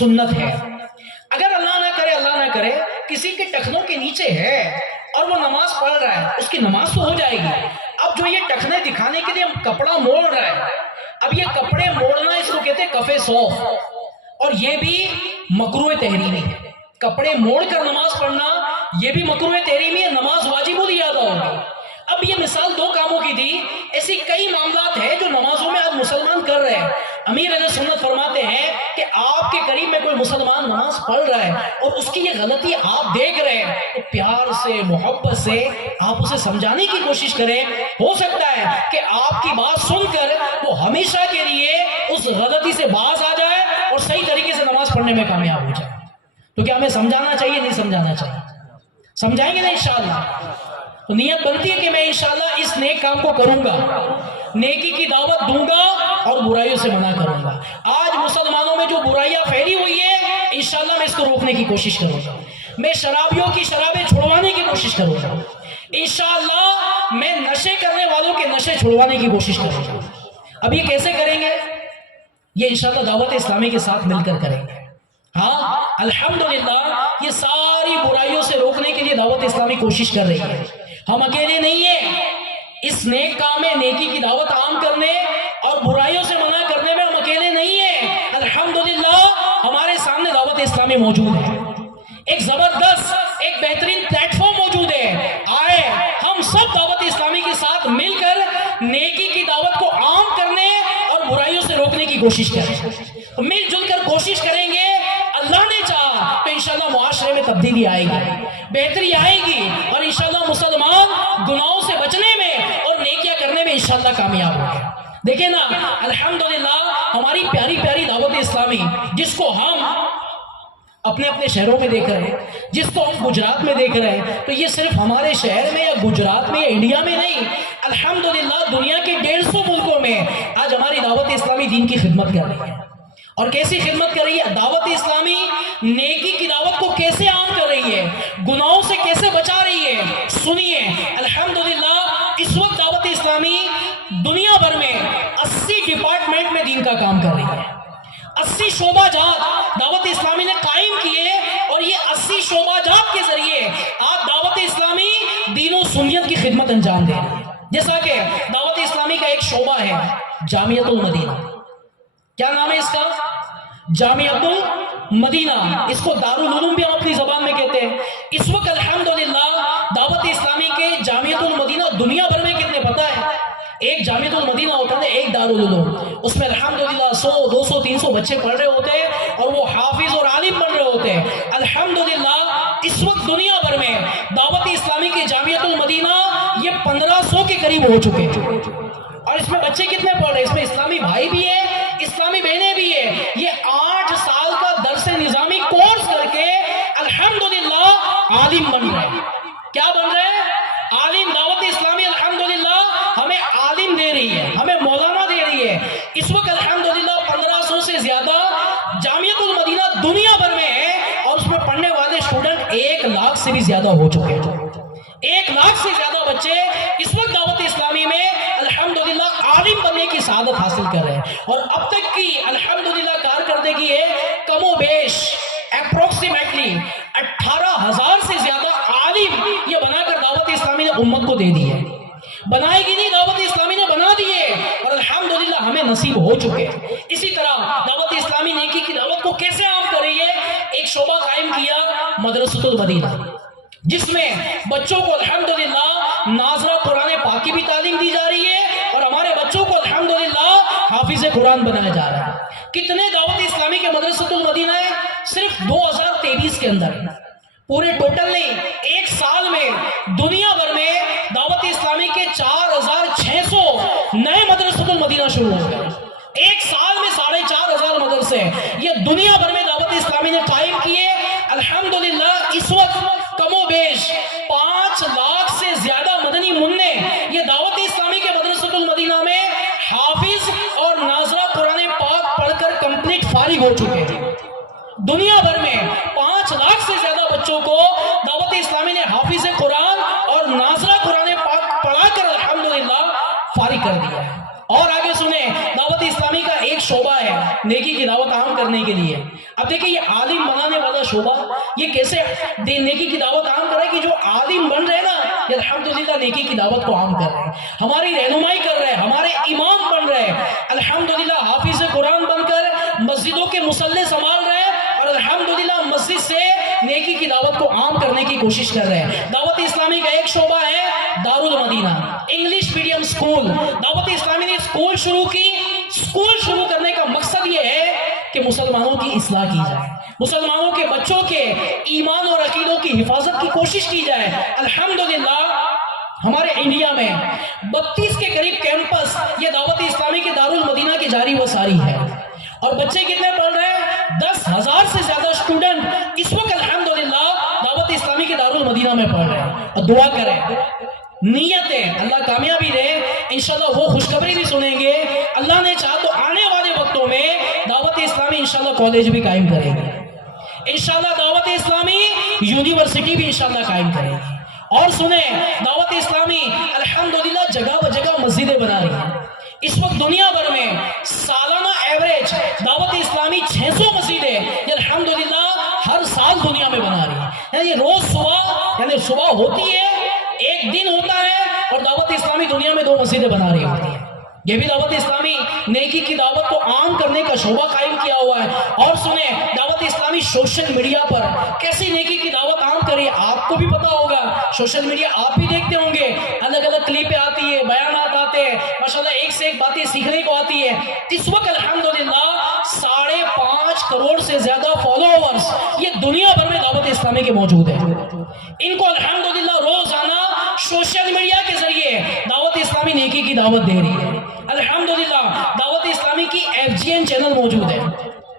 سنت ہے. اگر اللہ نہ کرے کسی کے ٹخنوں کے نیچے ہے اور وہ نماز پڑھ رہا ہے، اس کی نماز تو ہو جائے گی. اب جو یہ ٹخنے دکھانے کے لیے کپڑا موڑ رہا ہے، اب یہ کپڑے موڑنا اس کو کہتے ہیں کف صوف، اور یہ بھی مکروہ تحریمی ہے. کپڑے موڑ کر نماز پڑھنا یہ بھی مکروہ تحریمی ہے، نماز واجب الادا ہوگی. اب یہ مثال دو کاموں کی دی، ایسی کئی معاملات ہیں جو نمازوں میں آج مسلمان کر رہے ہیں. امیر اہل سنت فرماتے ہیں کہ آپ کے قریب میں کوئی مسلمان نماز پڑھ رہا ہے اور اس کی یہ غلطی آپ دیکھ رہے ہیں تو پیار سے محبت سے آپ اسے سمجھانے کی کوشش کریں. ہو سکتا ہے کہ آپ کی بات سن کر وہ ہمیشہ کے لیے اس غلطی سے باز آ جائے اور صحیح طریقے سے نماز پڑھنے میں کامیاب ہو جائے. تو کیا ہمیں سمجھانا چاہیے نہیں سمجھانا چاہیے؟ سمجھائیں گے نا انشاءاللہ. تو نیت بنتی ہے کہ میں انشاءاللہ اس نیک کام کو کروں گا، نیکی کی دعوت دوں گا اور برائیوں سے منع کروں گا. آج مسلمانوں میں جو برائیاں پھیلی ہوئی ہے انشاءاللہ میں اس کو روکنے کی کوشش کروں گا. میں شرابیوں کی شرابیں چھڑوانے کی کوشش کروں گا. انشاءاللہ میں نشے کرنے والوں کے نشے چھڑوانے کی کوشش کروں گا. اب یہ کیسے کریں گے؟ یہ انشاءاللہ دعوت اسلامی کے ساتھ مل کر کریں گے. ہاں الحمدللہ یہ ساری برائیوں سے روکنے کے لیے دعوت اسلامی کوشش کر رہی ہے. ہم اکیلے نہیں ہیں اس نیک کام میں، نیکی کی دعوت عام کرنے اور برائیوں سے منع کرنے میں ہم اکیلے نہیں ہیں. الحمدللہ ہمارے سامنے دعوت اسلامی موجود ہے، ایک زبردست ایک بہترین پلیٹ فارم موجود ہے. آئے ہم سب دعوت اسلامی کے ساتھ مل کر نیکی کی دعوت کو عام کرنے اور برائیوں سے روکنے کی کوشش کریں. مل جل کر کوشش کریں گے، اللہ نے چاہا تو انشاءاللہ معاشرے میں تبدیلی آئے گی، بہتری آئے گی اور انشاءاللہ مسلمان گناہوں سے بچنے میں اور نیکیاں کرنے میں انشاءاللہ کامیاب ہوں گے. دیکھیں نا الحمدللہ ہماری پیاری پیاری دعوت اسلامی جس کو ہم اپنے اپنے شہروں میں دیکھ رہے ہیں، جس کو ہم گجرات میں دیکھ رہے ہیں، تو یہ صرف ہمارے شہر میں یا گجرات میں یا انڈیا میں نہیں، الحمدللہ دنیا کے 150 ملکوں میں آج ہماری دعوت اسلامی دین کی خدمت کر رہی ہے. اور کیسی خدمت کر رہی ہے؟ دعوت اسلامی نیکی کی دعوت کو کیسے عام کر رہی ہے، گناہوں سے کیسے بچا رہی ہے. سنیے الحمدللہ اس وقت دعوت اسلامی دنیا بھر میں 80 ڈپارٹمنٹ میں دین کا کام کر رہی ہے. 80 شعبہ جات دعوت اسلامی نے قائم کیے اور یہ 80 شعبہ جات کے ذریعے آپ دعوت اسلامی دین و سنیت کی خدمت انجام دیں. جیسا کہ دعوت اسلامی کا ایک شعبہ ہے جامعۃ المدینہ. کیا نام ہے اس کا؟ جامعۃ المدینہ. اس کو دارالعلوم بھی ہم اپنی زبان میں کہتے ہیں. اس وقت الحمدللہ دعوت اسلامی کے جامعۃ المدینہ دنیا بھر میں کتنے پتہ ہے؟ ایک جامعۃ المدینہ ہوتا ہے، ایک دارالعلوم، اس میں الحمدللہ 100 200 300 بچے پڑھ رہے ہوتے ہیں اور وہ حافظ اور عالم بن رہے ہوتے ہیں. الحمدللہ اس وقت دنیا بھر میں دعوت اسلامی کے جامعۃ المدینہ یہ 1500 کے قریب ہو چکے ہیں. اور اس میں بچے کتنے پڑھ رہے ہیں؟ اس میں اسلامی بھائی بھی ہیں، اسلامی بہنیں بھی ہیں. یہ 8 سال کا درس نظامی کورس کر کے الحمدللہ عالم بن رہے ہیں. کیا بن رہے ہیں؟ عالم. دعوت اسلامی الحمدللہ ہمیں عالم دے رہی ہے، ہمیں مولانا دے رہی ہے. اس وقت الحمدللہ 1500 سے زیادہ جامعۃ المدینہ دنیا بھر میں ہے اور اس میں پڑھنے والے اسٹوڈنٹ 1 لاکھ سے بھی زیادہ ہو چکے ہیں. 1 لاکھ سے زیادہ بچے اس وقت دعوت اسلامی میں الحمدللہ عالم بننے کی سعادت حاصل کر رہے ہیں. اور اب تک کی الحمدللہ کارکردگی ہے کم و بیش اپروکسیمیٹلی 18,000 سے زیادہ عالم یہ بنا کر دعوت اسلامی نے امت کو دے دی ہے. بنائے گی نہیں، دعوت اسلامی نے بنا دیے اور الحمدللہ ہمیں نصیب ہو چکے. اسی طرح دعوت اسلامی نیکی کی دعوت کو کیسے عام کر رہی ہے؟ ایک شعبہ قائم کیا مدرسۃ المدینہ، جس میں بچوں کو الحمدللہ ناظرہ قرآن پاک کی بھی تعلیم دی جا رہی ہے اور ہمارے بچوں کو الحمدللہ حافظ قرآن بنایا جا رہا ہے. کتنے دعوت اسلامی کے مدرسۃ المدینہ ہے؟ صرف 2023 کے اندر، پورے ٹوٹل نہیں، ایک سال میں دنیا بھر میں دعوت اسلامی کے 4600 نئے مدرسۃ المدینہ شروع ہو گئے. ایک سال میں 4500 مدرسے یہ دنیا بھر میں دعوت اسلامی نے قائم کیے. الحمدللہ اس وقت کم و بیش 5 لاکھ سے زیادہ مدنی منع یہ دعوت اسلامی کے مدرسۃ المدینہ میں حافظ اور ناظرہ قرآن پاک پڑھ کر کمپلیٹ فارغ ہو چکے ہیں. دنیا بھر میں 5 لاکھ سے زیادہ بچوں کو دعوت اسلامی نے حافظ قرآن اور ناظرہ قرآن پاک پڑھا کر الحمدللہ فارغ کر دیا ہے. اور آگے سنیں، دعوت اسلامی کا ایک شعبہ ہے نیکی کی دعوت عام کرنے کے لیے. اب دیکھیں دیکھیں یہ عالم بنانے والا شعبہ یہ کیسے نیکی کی دعوت عام کر رہا ہے کہ جو عالم بن رہے ہیں نا یہ الحمدللہ نیکی کی دعوت کو عام کر رہے ہیں، ہماری رہنمائی کر رہے ہیں، ہمارے امام بن رہے ہیں، الحمدللہ حافظ قرآن بن کر مسجدوں کے مصلی سنبھال رہے ہیں، اور الحمدللہ مسجد سے نیکی کی دعوت کو عام کرنے کی کوشش کر رہے ہیں۔ دعوت اسلامی کا ایک شعبہ ہے دارالمدینہ انگلش میڈیم اسکول۔ دعوت اسلامی نے اسکول شروع کی، اسکول شروع کرنے کا مقصد یہ ہے کہ مسلمانوں کی اصلاح کی جائے، مسلمانوں کے بچوں کے ایمان اور عقیدوں کی حفاظت کی کوشش کی جائے۔ الحمدللہ ہمارے انڈیا میں 32 کے قریب کیمپس یہ دعوت اسلامی کے دارالمدینہ کی جاری و ساری ہے، اور بچے کتنے پڑھ رہے ہیں؟ 10,000 سے زیادہ اسٹوڈنٹ اس وقت الحمدللہ دعوت اسلامی کے دارالمدینہ میں پڑھ رہے ہیں۔ اور دعا کریں، نیت ہے اللہ کامیابی دے، انشاءاللہ وہ خوشخبری بھی سنیں گے، اللہ نے چاہا تو آنے والے وقتوں میں دعوت اسلامی انشاءاللہ کالج بھی قائم کرے گی، انشاءاللہ دعوت اسلامی یونیورسٹی بھی انشاءاللہ قائم کرے گی۔ اور سنیں، دعوت اسلامی الحمدللہ جگہ و جگہ مسجدیں بنا رہی ہیں۔ اس وقت دنیا بھر میں سالانہ ایوریج دعوت اسلامی 600 مسجدیں یہ الحمدللہ ہر سال دنیا میں بنا رہی ہے، یعنی روز صبح ہوتی ہے، ایک دن ہوتا ہے اور دعوت اسلامی دنیا میں 2 مسجدیں بنا رہی ہوتی ہیں۔ یہ بھی دعوت اسلامی نیکی کی دعوت کو عام کرنے کا شعبہ قائم کیا ہوا ہے۔ اور سنیں، دعوت اسلامی سوشل میڈیا پر کیسی نیکی کی دعوت عام کرے، آپ کو بھی پتا ہوگا، سوشل میڈیا آپ بھی دیکھتے ہوں گے، الگ الگ کلپیں آتی ہے، بیانات آتے ہیں، ماشاءاللہ ایک سے ایک باتیں سیکھنے کو آتی ہے۔ اس وقت الحمدللہ 5.5 کروڑ سے زیادہ فالوورز یہ دنیا بھر میں دعوت اسلامی کے موجود ہیں۔ ان کو الحمدللہ روزانہ سوشل میڈیا کے ذریعے دعوت اسلامی نیکی کی دعوت دے رہی ہے۔ الحمدللہ دعوت اسلامی کی FGN چینل موجود ہے،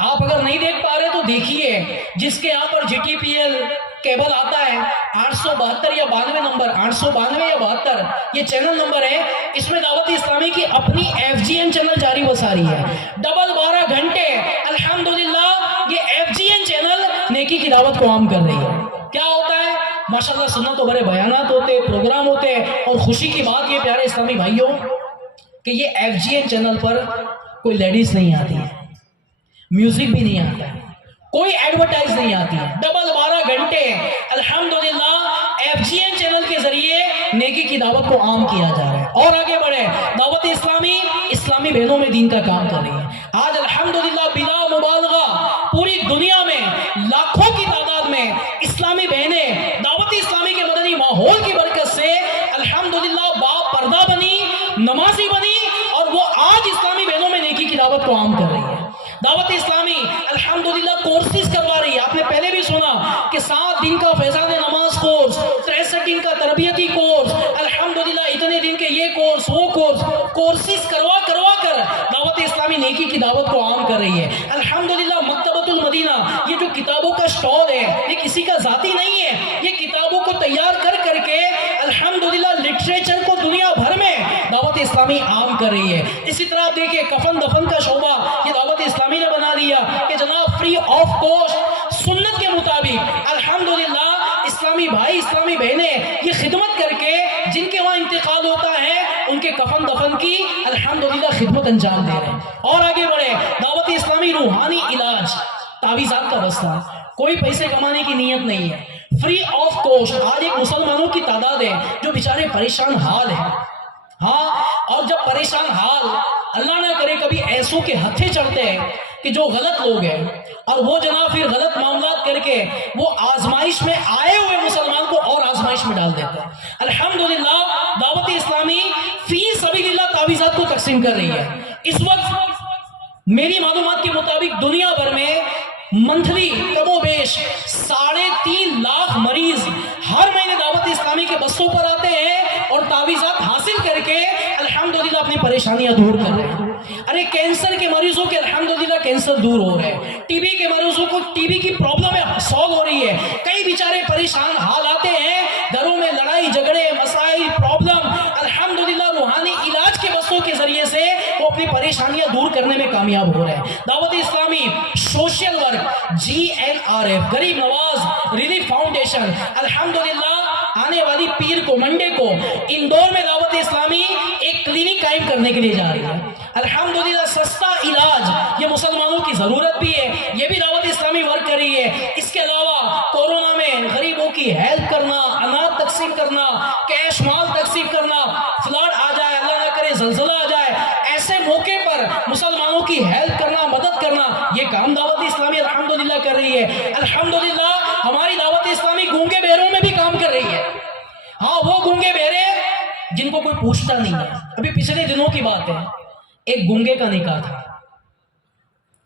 آپ اگر نہیں دیکھ پا رہے تو دیکھیے، جس کے یہاں پر GTPL کیبل آتا ہے 872 یا 92 نمبر، 892 یا 72 یہ چینل نمبر ہے، اس میں دعوت اسلامی کی اپنی FGN چینل جاری و ساری ہے، 12 گھنٹے الحمدللہ یہ FGN چینل نیکی کی دعوت کو عام کر رہی ہے۔ کیا ہوتا ہے؟ ماشاءاللہ سنت و بڑے بیانات ہوتے، پروگرام ہوتے، اور خوشی کی بات یہ پیارے اسلامی بھائیوں کہ یہ FGN چینل پر کوئی لیڈیز نہیں آتی ہے، میوزک بھی نہیں آتا ہے، کوئی ایڈورٹائز نہیں آتی ہے، 12 گھنٹے الحمدللہ FGN چینل کے ذریعے نیکی کی دعوت کو عام کیا جا رہا ہے۔ اور آگے بڑھے، دعوت اسلامی بہنوں میں دین کا کام کر رہی ہے۔ آج الحمدللہ بلا مبالغہ پوری دنیا میں لاکھوں کی تعداد میں اسلامی بہنیں دعوت اسلامی کے مدنی ماحول کی برکت سے الحمدللہ باپردہ بنی، نمازی بنی، اور وہ آج اسلامی بہنوں میں نیکی کی دعوت کو عام کر رہی ہے۔ دعوت اسلامی الحمدللہ کورسز کروا رہی ہے، آپ نے پہلے بھی سنا کہ 7 دن کا فیضان نماز کورس، 63 دن کا تربیتی کورس، الحمدللہ اتنے دن کے یہ کورس وہ کورسز کروا کر دعوت اسلامی نیکی کی دعوت کو عام کر رہی ہے۔ الحمدللہ مکتبۃ المدینہ یہ جو کتابوں کا سٹال ہے یہ کسی کا ذاتی نہیں ہے، یہ کتابوں کو تیار کر کے الحمدللہ لٹریچر کو دنیا بھر میں دعوت اسلامی عام کر رہی ہے۔ اسی طرح آپ دیکھیں کفن دفن کا شعبہ یہ دعوت اسلامی نے بنا دیا کہ جناب فری آف کاسٹ سنت کے مطابق الحمدللہ اسلامی بھائی اسلامی بہنیں یہ خدمت کر کے جن کے وہاں انتقال ہوتا ہے ان کے کفن دفن کی الحمدللہ خدمت انجام دے رہے ہیں۔ اور آگے بڑھے، دعوت اسلامی روحانی علاج، تعویذات کا بستہ، کوئی پیسے کمانے کی نیت نہیں ہے، فری آف کاسٹ۔ آج ایک مسلمانوں کی تعداد ہے جو بیچارے پریشان حال ہیں، اور جب پریشان حال اللہ نہ کرے کبھی ایسوں کے ہتھے چڑھتے ہیں کہ جو غلط لوگ ہیں، اور وہ جناب پھر غلط معاملات کر کے وہ آزمائش میں آئے ہوئے مسلمان کو اور آزمائش میں ڈال دیتے ہیں۔ الحمدللہ دعوت اسلامی فی سبیل اللہ تعویذات کو تقسیم کر رہی ہے۔ اس وقت میری معلومات کے مطابق دنیا بھر میں منتھلی کم و بیش 3.5 لاکھ مریض ہر مہینے دعوت اسلامی کے بسوں پر آتے ہیں اور تعویذات حاصل کر کے الحمدللہ اپنی پریشانیاں دور کر رہے ہیں۔ ارے کینسر کے مریضوں کے الحمدللہ کینسر دور ہو رہے ہیں، ٹی بی کے مریضوں کو ٹی بی کی پرابلم سالو ہو رہی ہے۔ کئی بیچارے پریشان حال آتے ہیں، گھروں میں لڑائی جھگڑے مسائل پرابلم، الحمدللہ روحانی علاج کے بسوں کے ذریعے سے وہ اپنی پریشانیاں دور کرنے میں کامیاب ہو رہے ہیں۔ دعوت اسلامی سوشل ورک GNRF غریب نواز ریلیف فاؤنڈیشن الحمدللہ آنے والی پیر کو منڈے کو اندور میں دعوت اسلامی ایک کلینک قائم کرنے کے لیے جا رہی ہے۔ الحمدللہ سستا علاج یہ مسلمانوں کی ضرورت بھی ہے، یہ بھی دعوت اسلامی کی ہیلپ کرنا، اناج تقسیم کرنا، کیش مال تقسیم کرنا، فلڈ آ جائے، اللہ نہ کرے زلزلہ آ جائے، ایسے موقع پر مسلمانوں کی ہیلپ کرنا، مدد کرنا، یہ کام دعوت اسلامی الحمدللہ کر رہی ہے۔ الحمدللہ ہماری دعوت اسلامی گونگے بہروں میں بھی کام کر رہی ہے۔ ہاں، وہ گونگے بہرے جن کو کوئی پوچھتا نہیں ہے۔ ابھی پچھلے دنوں کی بات ہے، ایک گونگے کا نکاح تھا،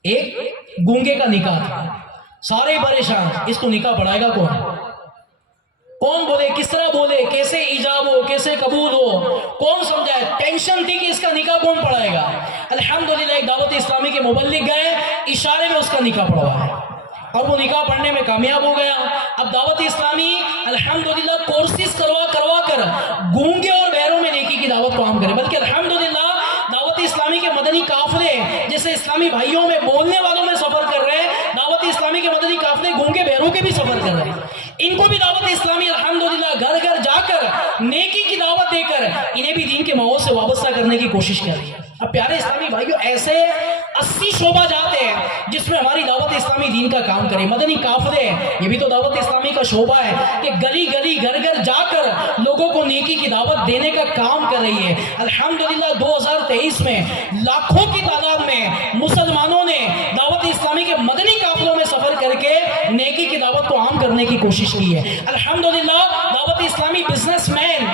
ایک گونگے کا نکاح تھا، سارے پریشان، اس کو نکاح پڑھائے گا کون بولے، کس طرح بولے، کیسے ایجاب ہو، کیسے قبول ہو، کون سمجھائے، ٹینشن تھی کہ اس کا نکاح کون پڑھائے گا۔ الحمدللہ ایک دعوت اسلامی کے مبلغ گئے، اشارے میں اس کا نکاح پڑھوایا اور وہ نکاح پڑھنے میں کامیاب ہو گیا۔ اب دعوت اسلامی الحمدللہ کورسز کروا کر گونگے اور بہروں میں نیکی کی دعوت کو عام کرے، بلکہ الحمدللہ دعوت اسلامی کے مدنی قافلے جیسے اسلامی بھائیوں میں بولنے والوں میں سفر کر رہے ہیں، دعوت اسلامی کے مدنی قافلے گونگے بہروں کے بھی سفر کر رہے ہیں۔ ان کو بھی دعوت اسلامی الحمدللہ گھر گھر جا کر نیکی کی دعوت دے کر انہیں بھی دین کے ماحول سے وابستہ کرنے کی کوشش کر رہی ہے۔ اب پیارے اسلامی بھائیوں، ایسے 80 شعبہ جات ہیں جس میں ہماری دعوت اسلامی دین کا کام کرے۔ مدنی قافلے یہ بھی تو دعوت اسلامی کا شعبہ ہے کہ گلی گلی گھر گھر جا کر لوگوں کو نیکی کی دعوت دینے کا کام کر رہی ہے۔ الحمدللہ 2023 میں لاکھوں کی تعداد میں مسلمانوں نے دعوت اسلامی کے مدنی قافلوں میں سفر کر کے نیکی کی دعوت کو عام کرنے کی کوشش کی ہے۔ الحمدللہ دعوت اسلامی بزنس مین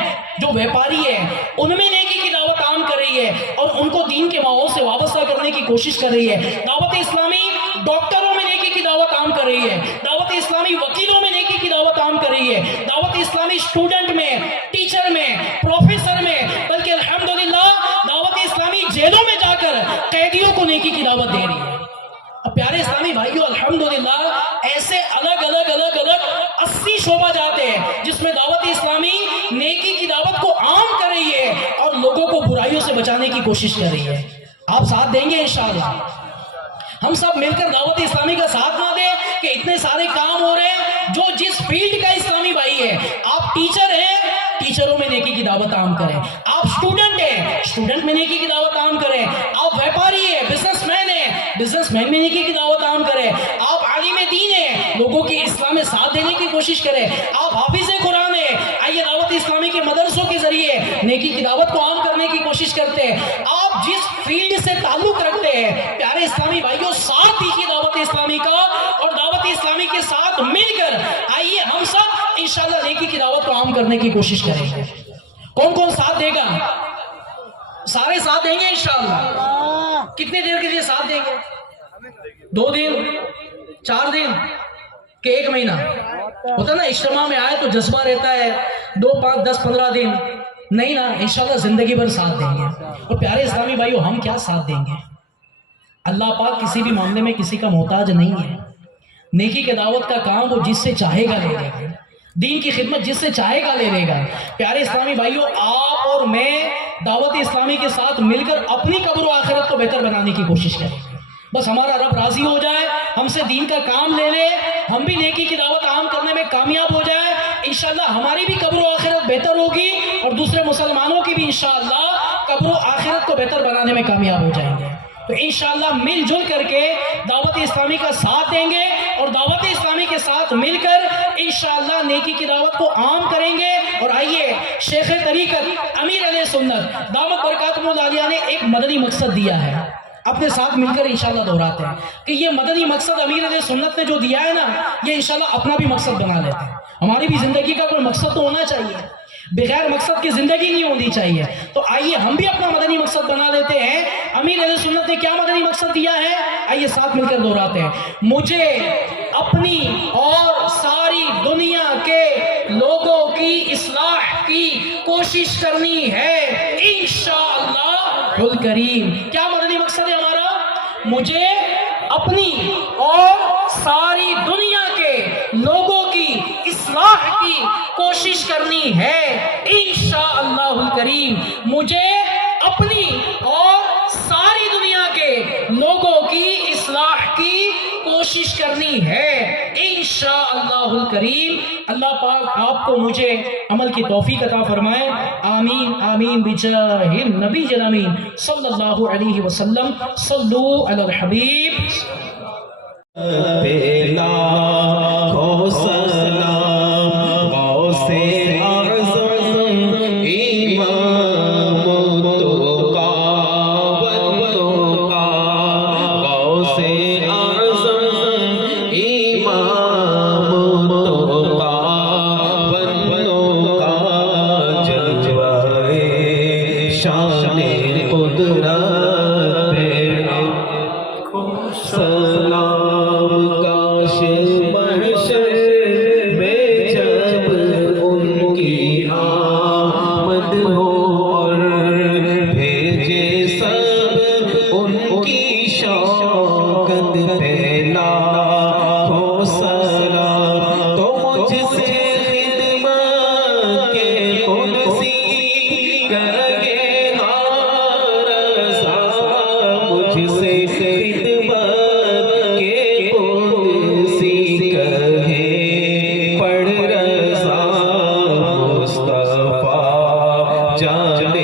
جو ویپاری ہے ان میں نیکی کی دعوت عام کر رہی ہے اور ان کو دین کے ماحول سے وابستہ کرنے کی کوشش کر رہی ہے۔ دعوت اسلامی ڈاکٹروں میں نیکی کی دعوت عام کر رہی ہے، دعوت اسلامی وکیلوں میں نیکی کی دعوت عام کر رہی ہے، دعوت اسلامی اسٹوڈنٹ میں، ٹیچر میں، پروفیسر میں، بلکہ الحمدللہ دعوت اسلامی جیلوں میں جا کر قیدیوں کو نیکی کی دعوت دے رہی ہے۔ اب پیارے اسلامی بھائیوں، الحمدللہ ایسے الگ 80 شعبہ جاتے ہیں جس میں دعوت اسلامی نیکی کی دعوت کو عام کر رہی ہے اور لوگوں کو برائیوں سے بچانے کی کوشش کر رہی ہے۔ آپ ساتھ دیں گے انشاءاللہ؟ ہم سب مل کر دعوت اسلامی کا ساتھ نہ دیں کہ اتنے سارے کام ہو رہے ہیں، جو جس فیلڈ کا اسلامی بھائی ہے، آپ ٹیچر ہیں، ٹیچروں میں نیکی کی دعوت عام کریں، آپ اسٹوڈنٹ ہیں، اسٹوڈنٹ میں نیکی کی دعوت عام کریں، آپ ویپاری ہیں، بزنس مین ہیں، بزنس مین میں نیکی کی دعوت عام کریں، آپ عالم دین ہیں، لوگوں کی اسلام میں ساتھ دینے کی کوشش کریں، آپ حافظ قرآن ہیں، آئیے دعوت اسلامی کے مدرسوں کے ذریعے نیکی کی دعوت کو عام کرنے کی کوشش کرتے ہیں۔ آپ جس فیلڈ سے تعلق رکھتے ہیں، پیارے اسلامی بھائیوں، ساتھ دیجیے دعوت اسلامی کا اور دعوت اسلامی کے ساتھ مل کر آئیے ہم سب انشاءاللہ نیکی کی دعوت کو عام کرنے کی کوشش کریں گے۔ کون ساتھ دے گا؟ سارے ساتھ دیں گے انشاءاللہ؟ کتنے دیر کے لیے ساتھ دیں گے؟ 2 دن، 4 دن کہ 1 مہینہ؟ ہوتا نا اجتماع میں آئے تو جذبہ رہتا ہے 2، 5، 10، 15 دن، نہیں نا، انشاءاللہ زندگی بھر ساتھ دیں گے۔ اور پیارے اسلامی بھائیو، ہم کیا ساتھ دیں گے؟ اللہ پاک کسی بھی معاملے میں کسی کا محتاج نہیں ہے۔ نیکی کے دعوت کا کام وہ جس سے چاہے گا لے لے گا، دین کی خدمت جس سے چاہے گا لے لے گا۔ پیارے اسلامی بھائیو، آپ اور میں دعوت اسلامی کے ساتھ مل کر اپنی قبر و آخرت کو بہتر بنانے کی کوشش کریں، بس ہمارا رب راضی ہو جائے، ہم سے دین کا کام لے لے، ہم بھی نیکی کی دعوت عام کرنے میں کامیاب ہو جائے، انشاءاللہ ہماری بھی قبر و آخرت بہتر ہوگی اور دوسرے مسلمانوں کی بھی انشاءاللہ قبر و آخرت کو بہتر بنانے میں کامیاب ہو جائیں گے۔ تو انشاءاللہ مل جل کر کے دعوت اسلامی کا ساتھ دیں گے اور دعوت اسلامی کے ساتھ مل کر انشاءاللہ نیکی کی دعوت کو عام کریں گے۔ اور آئیے، شیخ طریقت امیر علیہ سنت دامت برکاتہ العالیہ نے ایک مدنی مقصد دیا ہے، اپنے ساتھ مل کر انشاءاللہ دہراتے ہیں کہ یہ مدنی مقصد امیر علیہ سنت نے جو دیا ہے نا، یہ انشاءاللہ اپنا بھی مقصد بنا لیتے ہیں۔ ہماری بھی زندگی کا کوئی مقصد تو ہونا چاہیے، بغیر مقصد کی زندگی نہیں ہونی چاہیے۔ تو آئیے ہم بھی اپنا مدنی مقصد بنا لیتے ہیں۔ امیر علیہ سنت نے کیا مدنی مقصد دیا ہے؟ آئیے ساتھ مل کر دہراتے ہیں۔ مجھے اپنی اور ساری دنیا کے لوگوں کی اصلاح کی کوشش کرنی ہے انشاءاللہ الکریم۔ کیا مدنی مقصد ہے ہمارا؟ مجھے اپنی اور ساری دنیا کے لوگوں کی اصلاح کی کوشش کرنی ہے انشاءاللہ الکریم۔ مجھے اپنی اور ساری دنیا کے لوگوں کی اصلاح کی کوشش کرنی ہے انشاءاللہ الکریم۔ اللہ پاک آپ کو مجھے عمل کی توفیق عطا فرمائے، آمین آمین بجاہ النبی الامین صلی اللہ علیہ وسلم۔ صلو علی الحبیب۔ لاکھوں سلام جانے